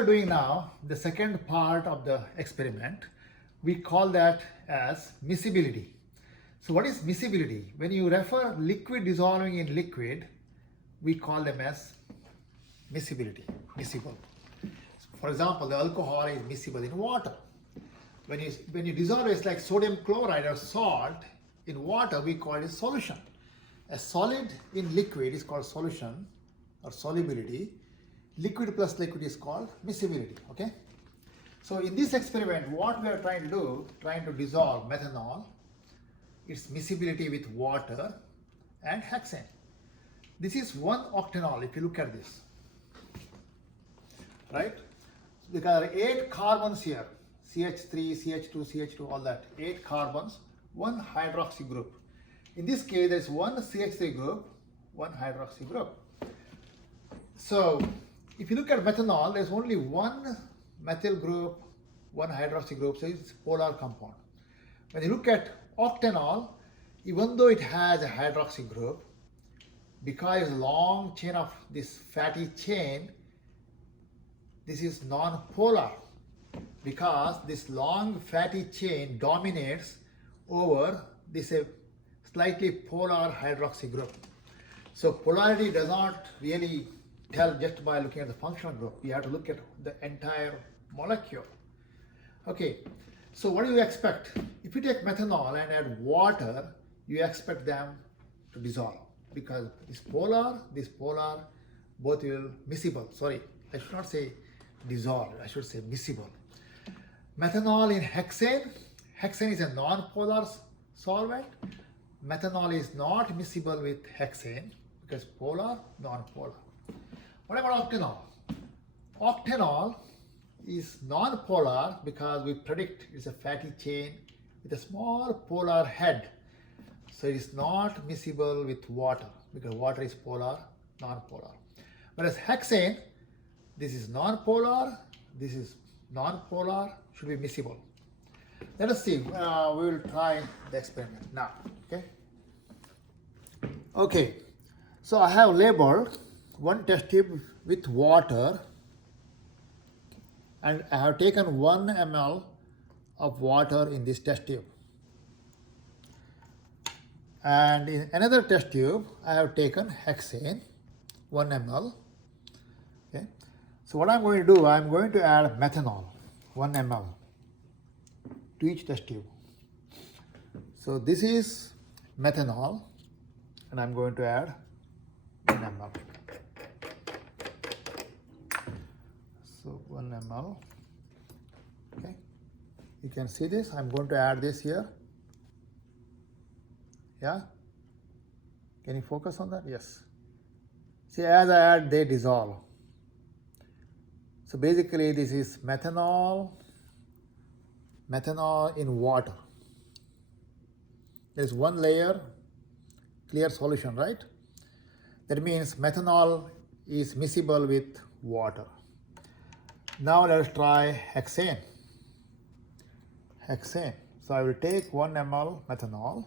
are doing now, the second part of the experiment, we call that as miscibility. So what is miscibility? When you refer liquid dissolving in liquid, we call them as miscibility, miscible. For example, the alcohol is miscible in water. When you dissolve it, it's like sodium chloride or salt in water, we call it a solution. A solid in liquid is called solution or solubility. Liquid plus liquid is called miscibility, okay? So in this experiment, what we are trying to do, trying to dissolve methanol, its miscibility with water and hexane. This is 1 octanol if you look at this, right? There are 8 carbons here, CH3, CH2, CH2, all that, 8 carbons, 1 hydroxy group. In this case, there's 1 CH3 group, 1 hydroxy group. So if you look at methanol, there's only 1 methyl group, 1 hydroxy group, so it's a polar compound. When you look at octanol, even though it has a hydroxy group, because it's a long chain of this fatty chain, this is non-polar because this long fatty chain dominates over this slightly polar hydroxy group. So polarity does not really tell just by looking at the functional group. You have to look at the entire molecule. Okay, so what do you expect? If you take methanol and add water, you expect them to dissolve because this polar, both will miscible. Sorry, I should not say dissolve, I should say miscible. Methanol in hexane, hexane is a non-polar solvent. Methanol is not miscible with hexane because polar, non-polar. What about octanol? Octanol is non-polar because we predict it's a fatty chain with a small polar head. So it is not miscible with water because water is polar, non-polar. Whereas hexane, this is non-polar, this is non-polar, should be miscible. Let us see, we will try the experiment now, okay? Okay, so I have labeled 1 test tube with water and I have taken 1 ml of water in this test tube. And in another test tube, I have taken hexane, 1 ml. Okay. So what I'm going to do, I'm going to add methanol, 1 ml to each test tube. So this is methanol and I'm going to add 1 ml. So 1 ml, okay. You can see this, I'm going to add this here. Yeah? Can you focus on that? Yes. See, as I add, they dissolve. So basically this is methanol in water. There is 1 layer, clear solution, right? That means methanol is miscible with water. Now let us try hexane. Hexane. So I will take 1 ml methanol.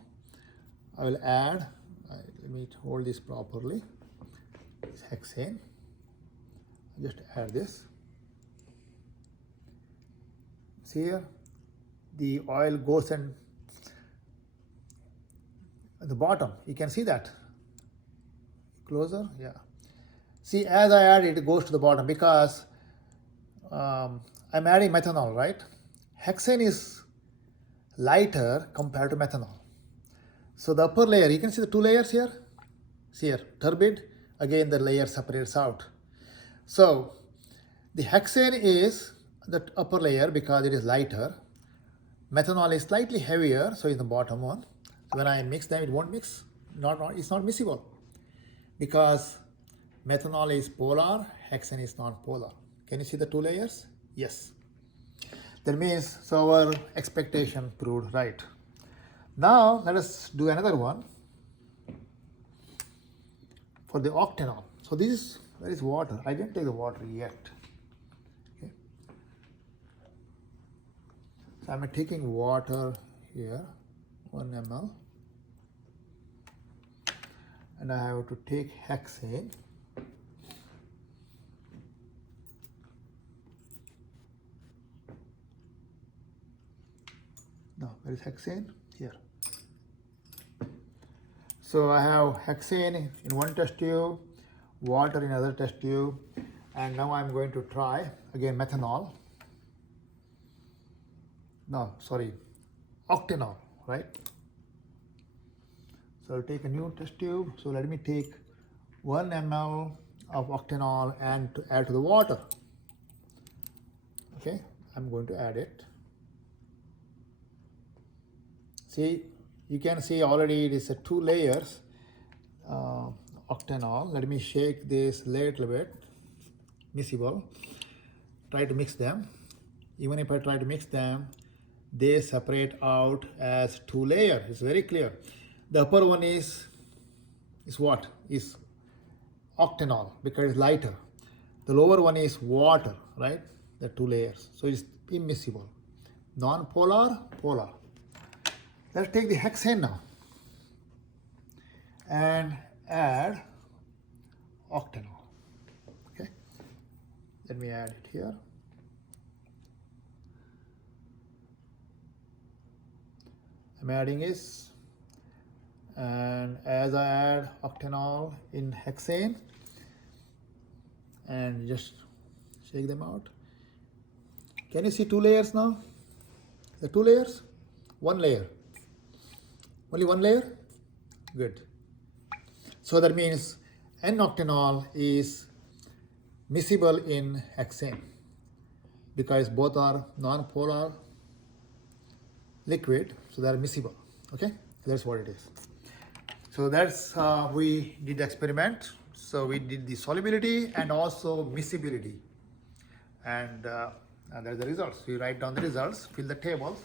I will add, let me hold this properly, it's hexane. Just add this. See here, the oil goes and at the bottom, you can see that. Closer, yeah. See, as I add it goes to the bottom because I'm adding methanol, right? Hexane is lighter compared to methanol. So the upper layer, you can see the 2 layers here. See here, turbid, again the layer separates out. So the hexane is the upper layer because it is lighter. Methanol is slightly heavier, so in the bottom one. So when I mix them, it won't mix. It's not miscible because methanol is polar, hexane is non-polar. Can you see the 2 layers? Yes. That means, so our expectation proved right. Now let us do another one for the octanol. So this is, where is water? I didn't take the water yet. Okay. So I'm taking water here, 1 ml. And I have to take hexane. No, where is hexane? Here. So I have hexane in one test tube, water in another test tube, and now I'm going to try again methanol. No, sorry, octanol, right? So I'll take a new test tube. So let me take 1 ml of octanol and to add to the water. Okay, I'm going to add it. See, you can see already it is a 2 layers octanol. Let me shake this little bit, miscible. Try to mix them. Even if I try to mix them, they separate out as 2 layers. It's very clear. The upper one is what? Is octanol because it's lighter. The lower one is water, right? The 2 layers. So it's immiscible. Non-polar, polar. Let's take the hexane now and add octanol. Okay, let me add it here. I'm adding this, and as I add octanol in hexane and just shake them out. Can you see 2 layers now? The 2 layers? 1 layer. Only 1 layer? Good. So that means N-octanol is miscible in hexane because both are non-polar liquid, so they are miscible. Okay, that's what it is. So that's we did the experiment. So we did the solubility and also miscibility, and there's the results. We write down the results, fill the tables.